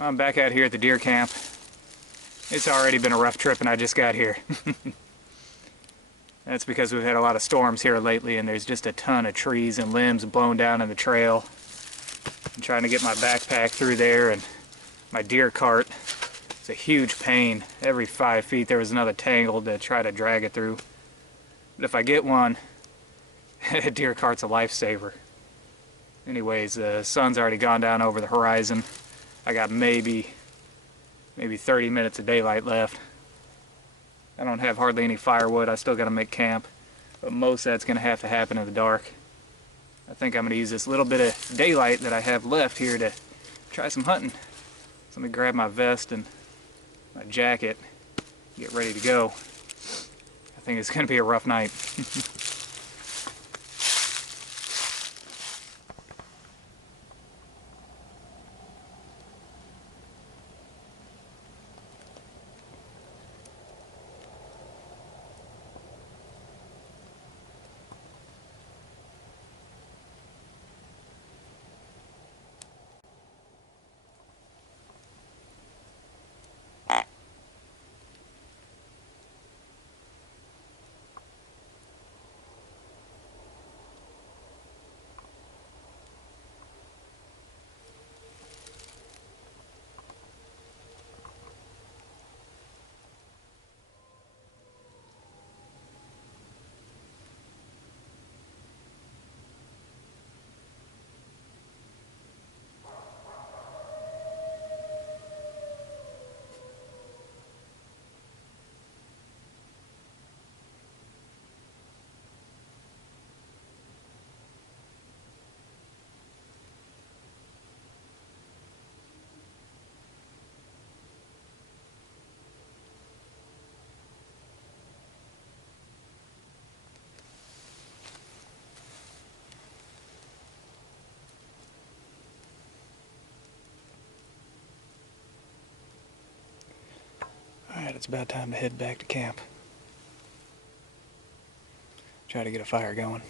I'm back out here at the deer camp. It's already been a rough trip and I just got here. That's because we've had a lot of storms here lately and there's just a ton of trees and limbs blown down in the trail. I'm trying to get my backpack through there and my deer cart. It's a huge pain. Every 5 feet there was another tangle to try to drag it through. But if I get one, a deer cart's a lifesaver. Anyways, the sun's already gone down over the horizon. I got maybe 30 minutes of daylight left. I don't have hardly any firewood. I still got to make camp, but most of that's going to have to happen in the dark. I think I'm going to use this little bit of daylight that I have left here to try some hunting. So let me grab my vest and my jacket, get ready to go. I think it's going to be a rough night. Alright, it's about time to head back to camp. Try to get a fire going.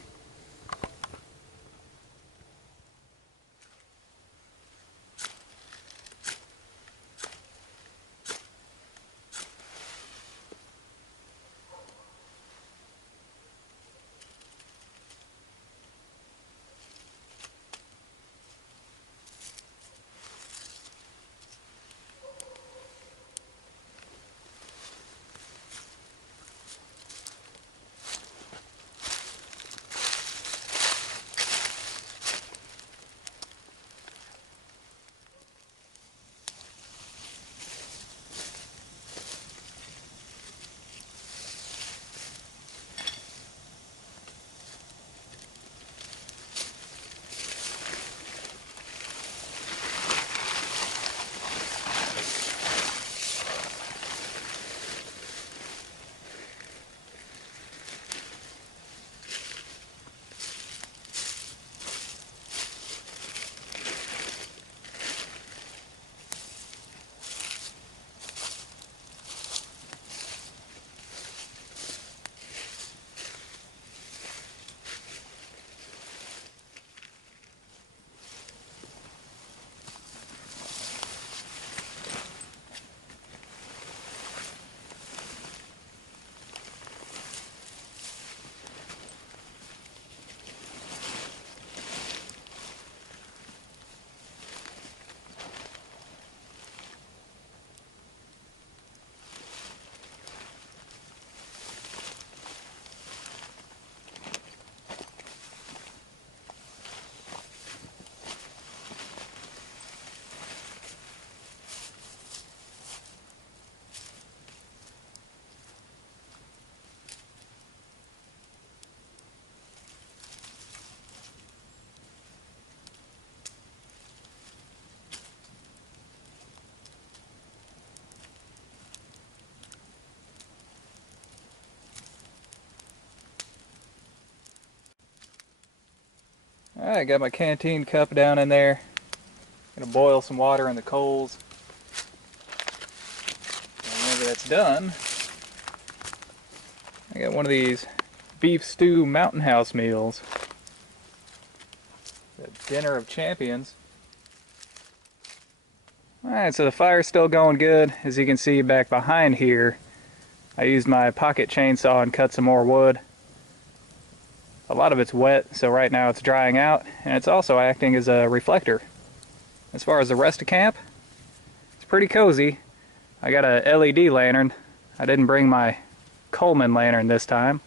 Alright, got my canteen cup down in there. Gonna boil some water in the coals. And whenever that's done, I got one of these beef stew Mountain House meals. The dinner of champions. Alright, so the fire's still going good. As you can see back behind here, I used my pocket chainsaw and cut some more wood. A lot of it's wet, so right now it's drying out, and it's also acting as a reflector. As far as the rest of camp, it's pretty cozy. I got a LED lantern. I didn't bring my Coleman lantern this time.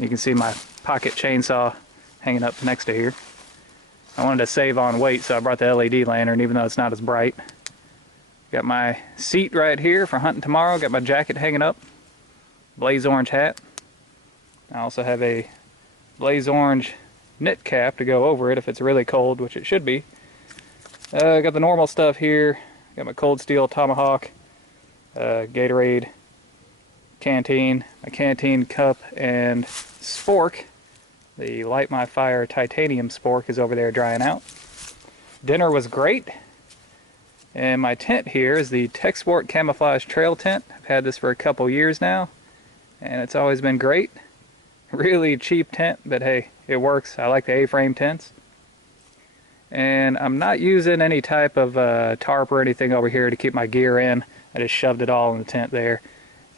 You can see my pocket chainsaw hanging up next to here. I wanted to save on weight, so I brought the LED lantern, even though it's not as bright. Got my seat right here for hunting tomorrow. Got my jacket hanging up. Blaze orange hat. I also have a blaze orange knit cap to go over it if it's really cold, which it should be. I got the normal stuff here. Got my Cold Steel Tomahawk, Gatorade, canteen, my canteen cup, and spork. The Light My Fire titanium spork is over there drying out. Dinner was great. And my tent here is the Tech Sport Camouflage Trail Tent. I've had this for a couple years now, and it's always been great. Really cheap tent, but hey, it works. I like the A-frame tents. And I'm not using any type of tarp or anything over here to keep my gear in. I just shoved it all in the tent there.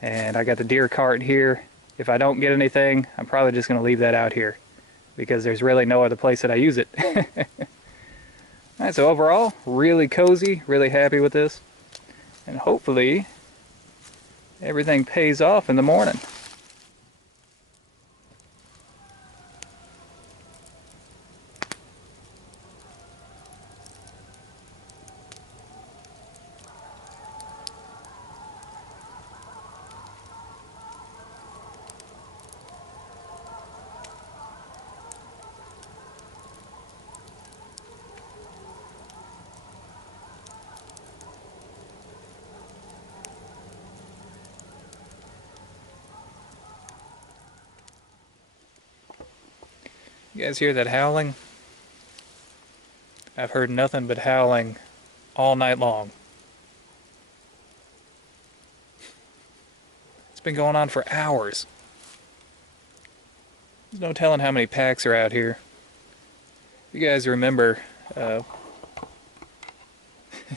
And I got the deer cart here. If I don't get anything, I'm probably just going to leave that out here, because there's really no other place that I use it. Alright, so overall, really cozy, really happy with this. And hopefully, everything pays off in the morning. You guys hear that howling? I've heard nothing but howling all night long. It's been going on for hours. There's no telling how many packs are out here. If you guys remember, it's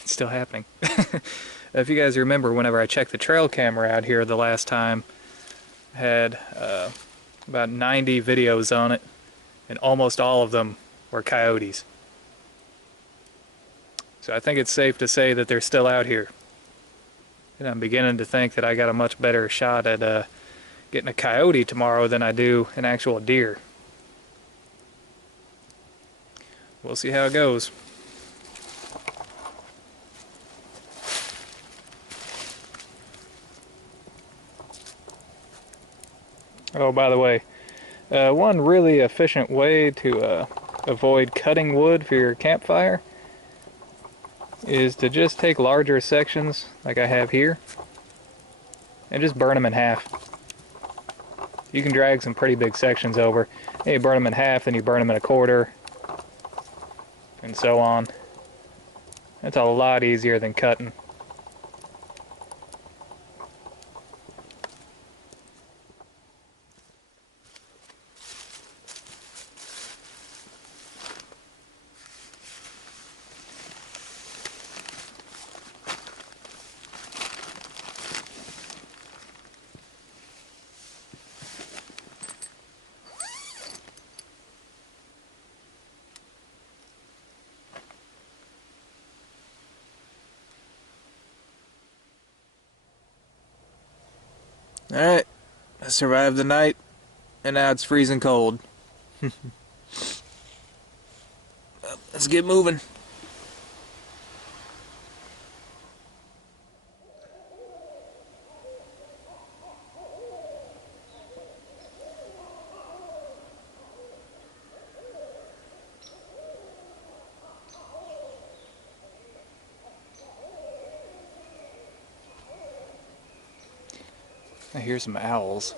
still happening. If you guys remember, whenever I checked the trail camera out here the last time, I had about 90 videos on it, and almost all of them were coyotes. So I think it's safe to say that they're still out here. And I'm beginning to think that I got a much better shot at getting a coyote tomorrow than I do an actual deer. We'll see how it goes. Oh, by the way, one really efficient way to avoid cutting wood for your campfire is to just take larger sections like I have here and just burn them in half. You can drag some pretty big sections over. And you burn them in half, then you burn them in a quarter, and so on. It's a lot easier than cutting. Alright, I survived the night, and now it's freezing cold. Let's get moving. I hear some owls.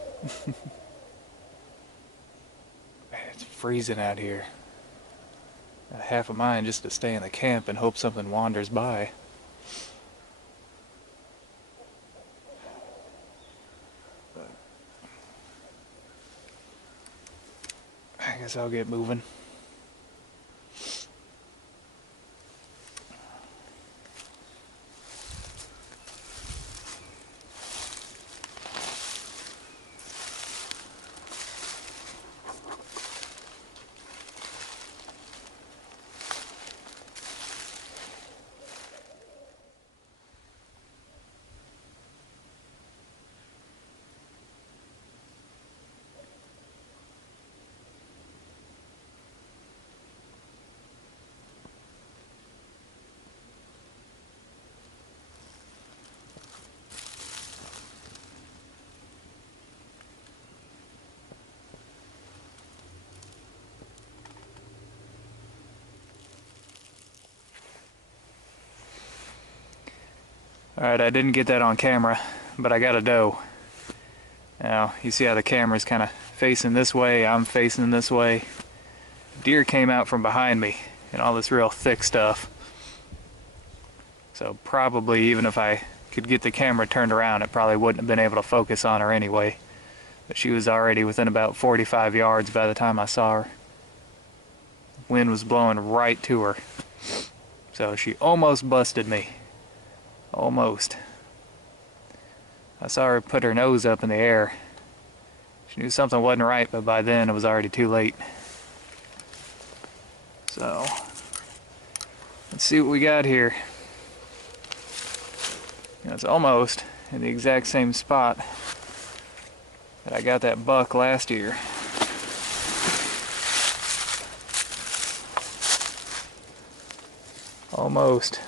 It's freezing out here. Got half a mind just to stay in the camp and hope something wanders by. But I guess I'll get moving. Alright, I didn't get that on camera, but I got a doe. Now, you see how the camera's kind of facing this way, I'm facing this way. Deer came out from behind me and all this real thick stuff. So probably even if I could get the camera turned around, it probably wouldn't have been able to focus on her anyway. But she was already within about 45 yards by the time I saw her. Wind was blowing right to her. So she almost busted me. Almost. I saw her put her nose up in the air. She knew something wasn't right, but by then it was already too late. So, let's see what we got here. It's almost in the exact same spot that I got that buck last year. Almost.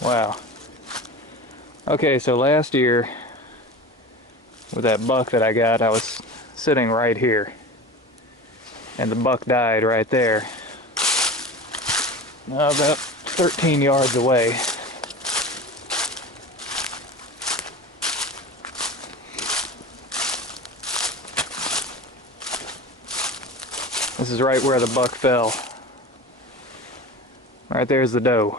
Wow. Okay, so last year with that buck that I got, I was sitting right here and the buck died right there. Now about 13 yards away. This is right where the buck fell. Right there's the doe.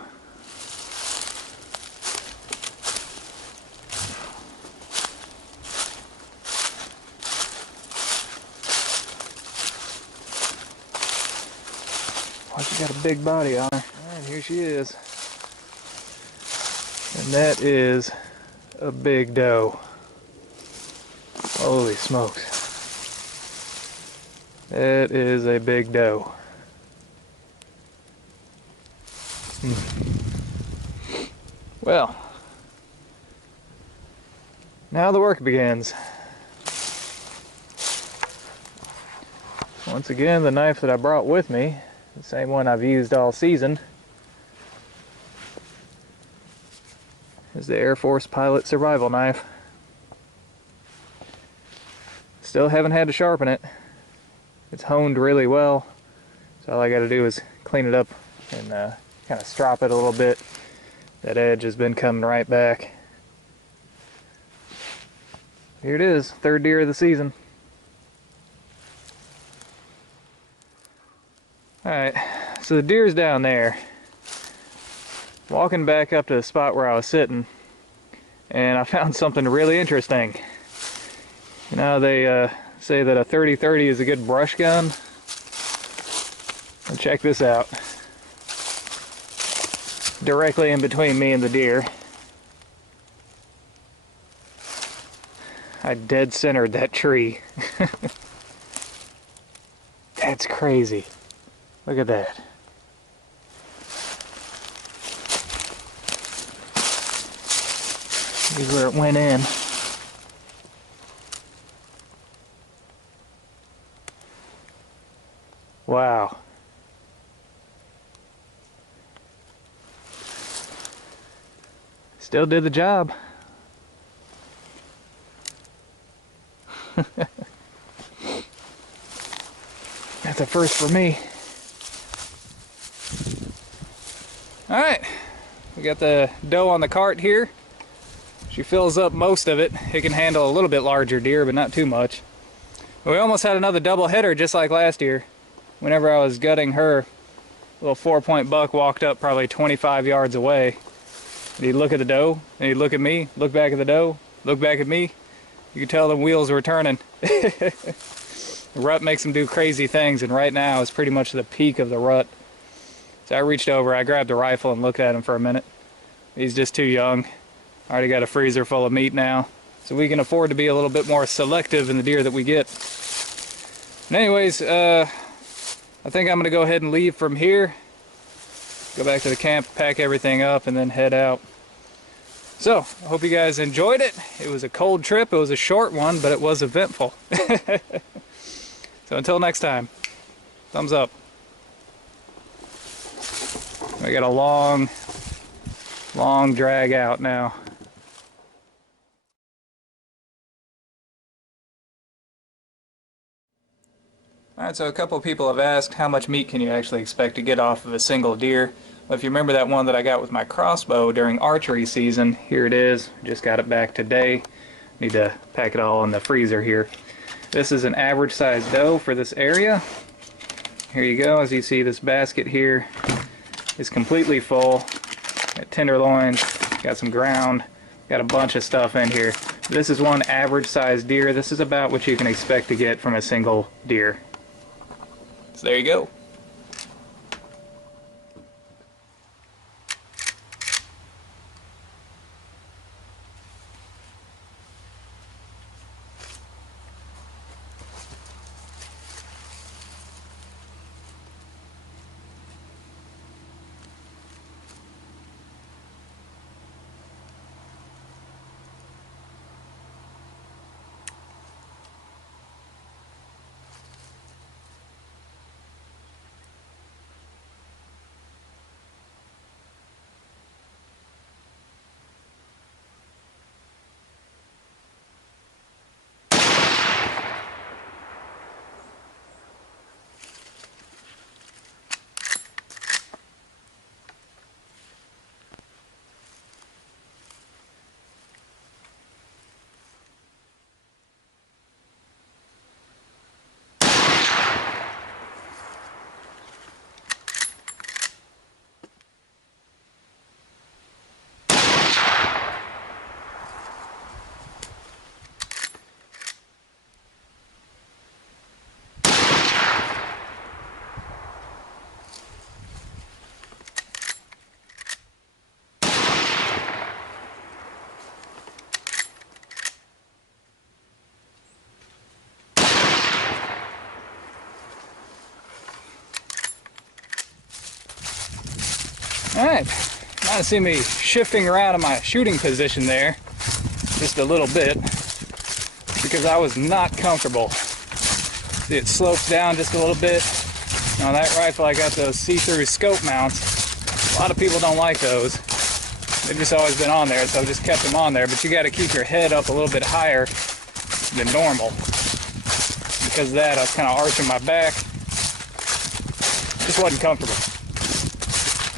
Oh, she got a big body on her. Alright, here she is. And that is a big doe. Holy smokes. That is a big doe. Well, now the work begins. Once again, the knife that I brought with me, the same one I've used all season, is the Air Force Pilot Survival Knife. Still haven't had to sharpen it. It's honed really well, so all I got to do is clean it up and kind of strop it a little bit. That edge has been coming right back. Here it is, third deer of the season. Alright, so the deer's down there. Walking back up to the spot where I was sitting, and I found something really interesting. You know, they say that a 30-30 is a good brush gun. And check this out. Directly in between me and the deer, I dead centered that tree. That's crazy. Look at that. Here's where it went in. Wow. Still did the job. That's a first for me. Alright, we got the doe on the cart here. She fills up most of it. It can handle a little bit larger deer, but not too much. We almost had another double header just like last year. Whenever I was gutting her, a little 4-point buck walked up probably 25 yards away. And he'd look at the doe, and he'd look at me, look back at the doe, look back at me. You could tell the wheels were turning. The rut makes them do crazy things, and right now is pretty much the peak of the rut. So I reached over, I grabbed the rifle and looked at him for a minute. He's just too young. I already got a freezer full of meat now, so we can afford to be a little bit more selective in the deer that we get. And anyways, I think I'm going to go ahead and leave from here. Go back to the camp, pack everything up, and then head out. So, I hope you guys enjoyed it. It was a cold trip. It was a short one, but it was eventful. So until next time. Thumbs up. We got a long drag out now. Alright, so a couple of people have asked how much meat can you actually expect to get off of a single deer. Well, if you remember that one that I got with my crossbow during archery season, here it is. Just got it back today. Need to pack it all in the freezer here. This is an average size doe for this area. Here you go. As you see, this basket here is completely full. Got tenderloins, got some ground, got a bunch of stuff in here. This is one average size deer. This is about what you can expect to get from a single deer. So there you go. Alright, now to see me shifting around in my shooting position there just a little bit because I was not comfortable. See, it slopes down just a little bit. On that rifle I got those see-through scope mounts. A lot of people don't like those. They've just always been on there, so I've just kept them on there, but you got to keep your head up a little bit higher than normal. Because of that, I was kind of arching my back. Just wasn't comfortable.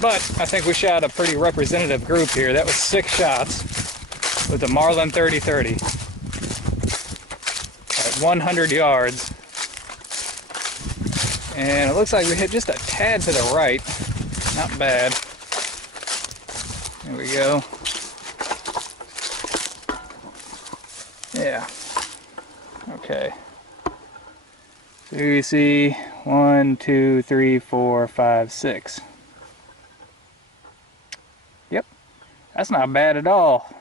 But I think we shot a pretty representative group here. That was 6 shots with the Marlin 30-30 at 100 yards. And it looks like we hit just a tad to the right. Not bad. There we go. Yeah. Okay. So here you see 1, 2, 3, 4, 5, 6. Yep. That's not bad at all.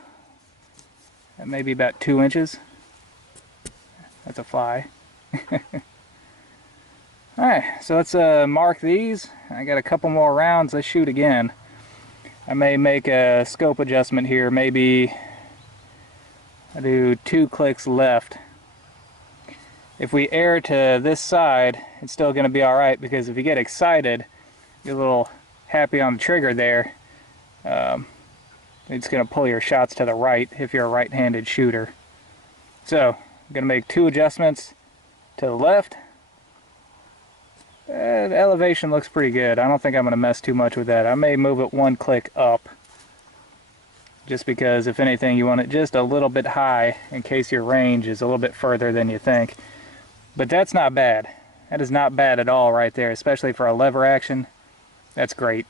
That may be about 2 inches. That's a fly. Alright, so let's mark these. I got a couple more rounds. Let's shoot again. I may make a scope adjustment here. Maybe I do 2 clicks left. If we err to this side, it's still going to be alright, because if you get excited, you're a little happy on the trigger there, it's going to pull your shots to the right if you're a right-handed shooter. So, I'm going to make 2 adjustments to the left. The elevation looks pretty good. I don't think I'm going to mess too much with that. I may move it 1 click up, just because if anything you want it just a little bit high in case your range is a little bit further than you think. But that's not bad. That is not bad at all right there, especially for a lever action. That's great.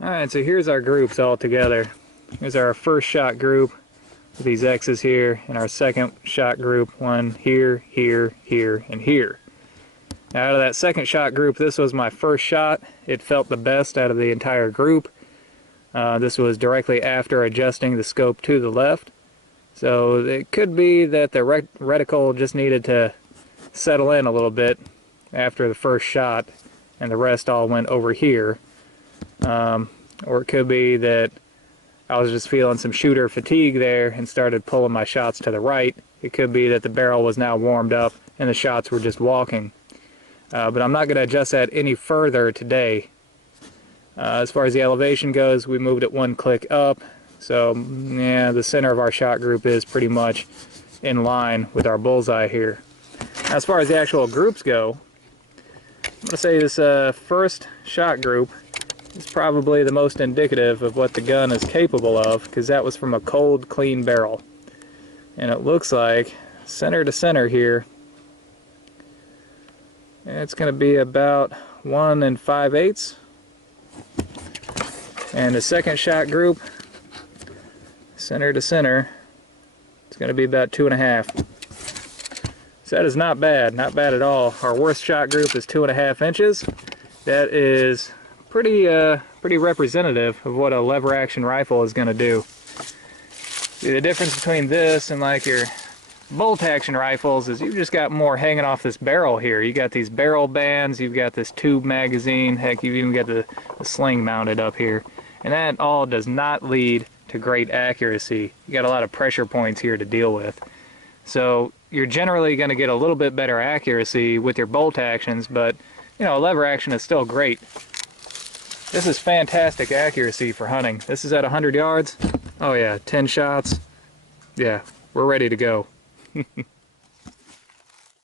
Alright, so here's our groups all together. Here's our first shot group with these X's here, and our second shot group, one here, here, here, and here. Now, out of that second shot group, this was my first shot. It felt the best out of the entire group. This was directly after adjusting the scope to the left. So it could be that the reticle just needed to settle in a little bit after the first shot, and the rest all went over here. Or it could be that I was just feeling some shooter fatigue there and started pulling my shots to the right. It could be that the barrel was now warmed up and the shots were just walking. but I'm not going to adjust that any further today. As far as the elevation goes, we moved it one click up, so yeah, the center of our shot group is pretty much in line with our bullseye here. As far as the actual groups go, I'm going to say this first shot group is probably the most indicative of what the gun is capable of, because that was from a cold, clean barrel. And it looks like center to center here, it's going to be about 1 5/8. And the second shot group, center to center, it's going to be about 2 1/2. So that is not bad at all. Our worst shot group is 2 1/2 inches. That is pretty representative of what a lever action rifle is going to do. See, the difference between this and like your bolt action rifles is you've just got more hanging off this barrel here. You got these barrel bands, you've got this tube magazine, heck, you've even got the sling mounted up here. And that all does not lead to great accuracy. You got a lot of pressure points here to deal with. So you're generally going to get a little bit better accuracy with your bolt actions, but you know, lever action is still great. This is fantastic accuracy for hunting. This is at 100 yards. Oh yeah, 10 shots. Yeah, we're ready to go.